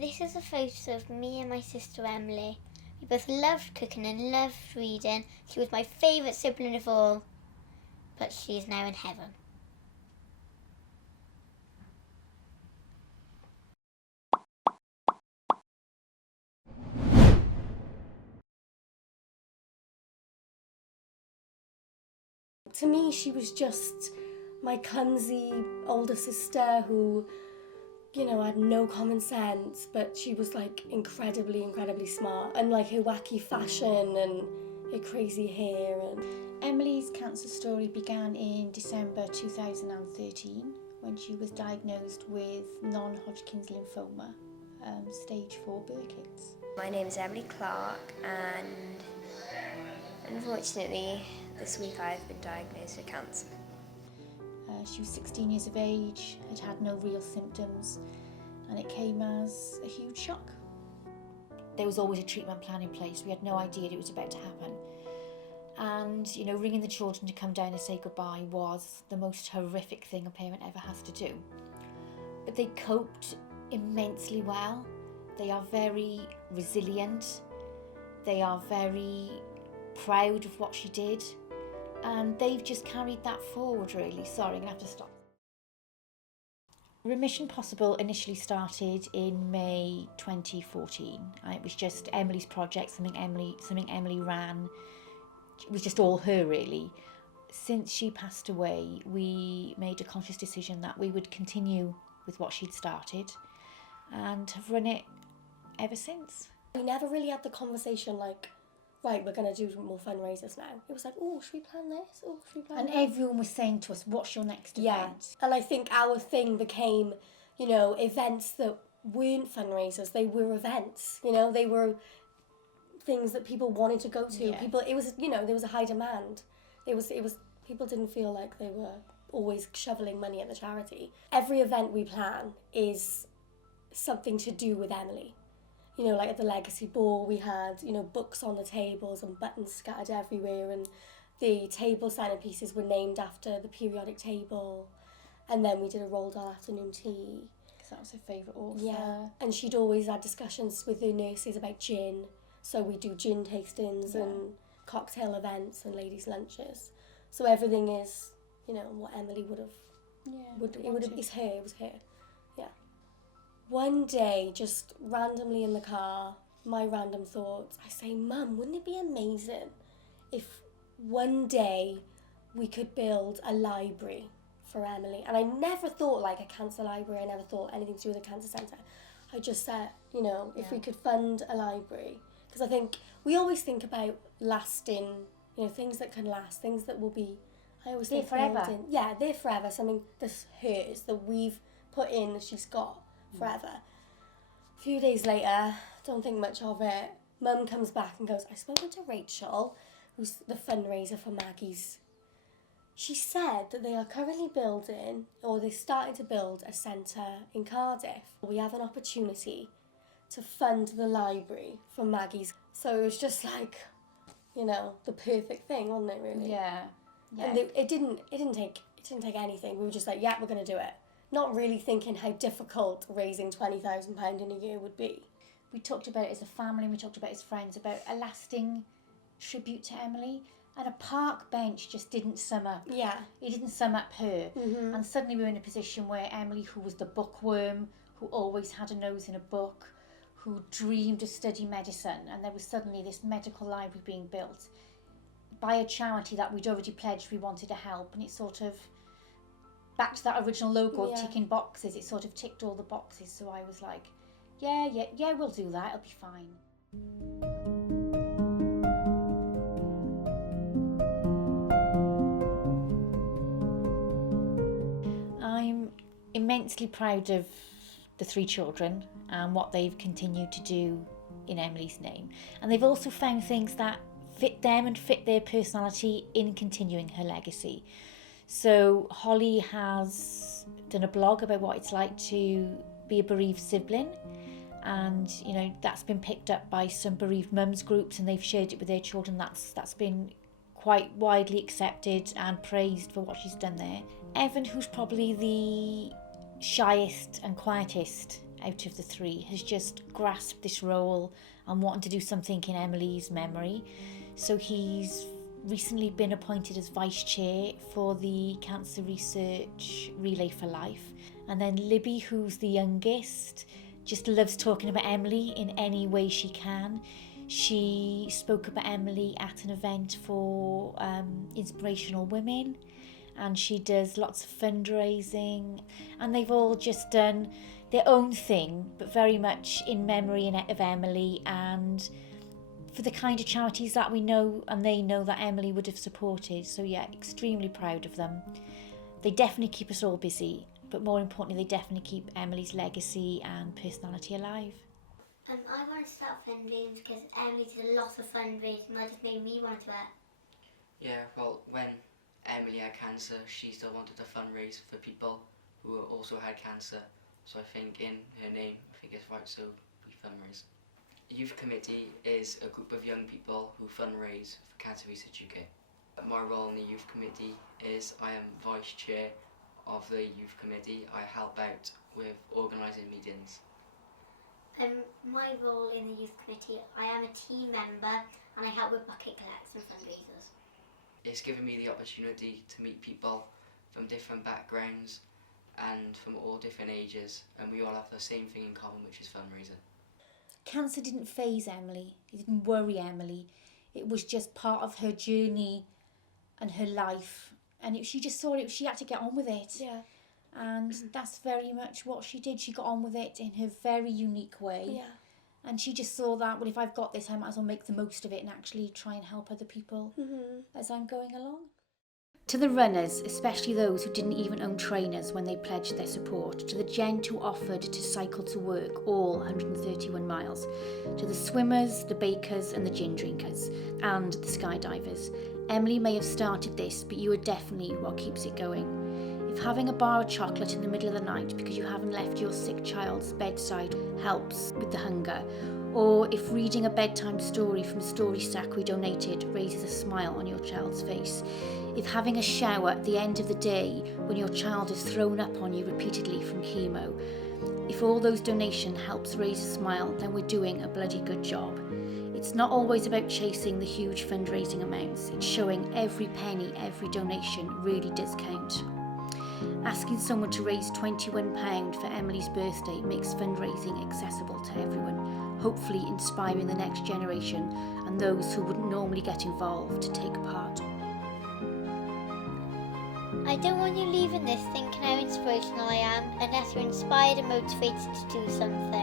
This is a photo of me and my sister Emily. We both loved cooking and loved reading. She was my favourite sibling of all, but she is now in heaven. To me, she was just my clumsy older sister who, you know, had no common sense, but she was like incredibly smart, and like her wacky fashion and her crazy hair. And Emily's cancer story began in December 2013 when she was diagnosed with non-Hodgkin's lymphoma, stage 4 Burkitt's. My name is Emily Clark, and unfortunately this week I've been diagnosed with cancer. She was 16 years of age, had no real symptoms, and it came as a huge shock. There was always a treatment plan in place. We had no idea it was about to happen. And, you know, ringing the children to come down and say goodbye was the most horrific thing a parent ever has to do. But they coped immensely well. They are very resilient. They are very proud of what she did. And they've just carried that forward, really. Sorry, I'm going to have to stop. Remission Possible initially started in May 2014. It was just Emily's project, something Emily ran. It was just all her, really. Since she passed away, we made a conscious decision that we would continue with what she'd started and have run it ever since. We never really had the conversation like, right, we're going to do more fundraisers now. It was like, oh, should we plan this? Oh, should we plan that? And everyone was saying to us, what's your next event? And I think our thing became, you know, events that weren't fundraisers. They were events, you know, they were things that people wanted to go to. Yeah. People, it was, you know, there was a high demand. It was, people didn't feel like they were always shoveling money at the charity. Every event we plan is something to do with Emily. You know, like at the Legacy Ball, we had, you know, books on the tables and buttons scattered everywhere, and the table centerpieces were named after the periodic table. And then we did a Roald Dahl afternoon tea. Because that was her favourite author. Yeah, and she'd always had discussions with the nurses about gin. So we do gin tastings and cocktail events and ladies' lunches. So everything is, you know, what Emily would have, it was her. Yeah. One day, just randomly in the car, my random thoughts, I say, Mum, wouldn't it be amazing if one day we could build a library for Emily? And I never thought like a cancer library, I never thought anything to do with a cancer centre. I just said, you know, if we could fund a library, because I think we always think about lasting, you know, things that can last, things that will be, I always think forever. Yeah, they're forever, something that's hers, that we've put in, that she's got forever. A few days later, don't think much of it, Mum comes back and goes, I've spoken to Rachel, who's the fundraiser for Maggie's. She said that they are currently building, or they're starting to build, a centre in Cardiff. We have an opportunity to fund the library for Maggie's. So it was just like, you know, the perfect thing, wasn't it, really? Yeah. And it didn't take anything. We were just like, yeah, we're going to do it. Not really thinking how difficult raising £20,000 in a year would be. We talked about it as a family, and we talked about it as friends, about a lasting tribute to Emily. And a park bench just didn't sum up. Yeah. It didn't sum up her. Mm-hmm. And suddenly we were in a position where Emily, who was the bookworm, who always had a nose in a book, who dreamed of studying medicine, and there was suddenly this medical library being built by a charity that we'd already pledged we wanted to help. And it sort of, back to that original logo of ticking boxes, it sort of ticked all the boxes. So I was like, yeah, we'll do that, it'll be fine. I'm immensely proud of the 3 children and what they've continued to do in Emily's name. And they've also found things that fit them and fit their personality in continuing her legacy. So Holly has done a blog about what it's like to be a bereaved sibling, and you know that's been picked up by some bereaved mums groups, and they've shared it with their children. That's been quite widely accepted and praised for what she's done there. Evan, who's probably the shyest and quietest out of the three, has just grasped this role and wanted to do something in Emily's memory. So he's recently been appointed as vice chair for the Cancer Research Relay for Life. And then Libby, who's the youngest, just loves talking about Emily in any way she can. She spoke about Emily at an event for inspirational women, and she does lots of fundraising, and they've all just done their own thing, but very much in memory of Emily and for the kind of charities that we know and they know that Emily would have supported. So yeah, extremely proud of them. They definitely keep us all busy, but more importantly, they definitely keep Emily's legacy and personality alive. I want to start fundraising because Emily did a lot of fundraising. That just made me want to do it. Yeah, well, when Emily had cancer, she still wanted to fundraise for people who also had cancer. So I think in her name, I think it's right, so we fundraise. Youth Committee is a group of young people who fundraise for Cancer Research UK. My role in the Youth Committee is I am Vice Chair of the Youth Committee. I help out with organising meetings. My role in the Youth Committee, I am a team member and I help with bucket collects and fundraisers. It's given me the opportunity to meet people from different backgrounds and from all different ages, and we all have the same thing in common, which is fundraising. Cancer didn't faze Emily, it didn't worry Emily. It was just part of her journey and her life, and she just saw it, she had to get on with it. Yeah. And that's very much what she did. She got on with it in her very unique way. Yeah. And she just saw that, well, if I've got this, I might as well make the most of it and actually try and help other people as I'm going along. To the runners, especially those who didn't even own trainers when they pledged their support, to the gent who offered to cycle to work all 131 miles, to the swimmers, the bakers and the gin drinkers, and the skydivers. Emily may have started this, but you are definitely what keeps it going. If having a bar of chocolate in the middle of the night because you haven't left your sick child's bedside helps with the hunger, or if reading a bedtime story from a story stack we donated raises a smile on your child's face, if having a shower at the end of the day when your child is thrown up on you repeatedly from chemo, if all those donations helps raise a smile, then we're doing a bloody good job. It's not always about chasing the huge fundraising amounts, it's showing every penny, every donation really does count. Asking someone to raise £21 for Emily's birthday makes fundraising accessible to everyone, hopefully inspiring the next generation and those who wouldn't normally get involved to take part. I don't want you leaving this thinking how inspirational I am unless you're inspired and motivated to do something.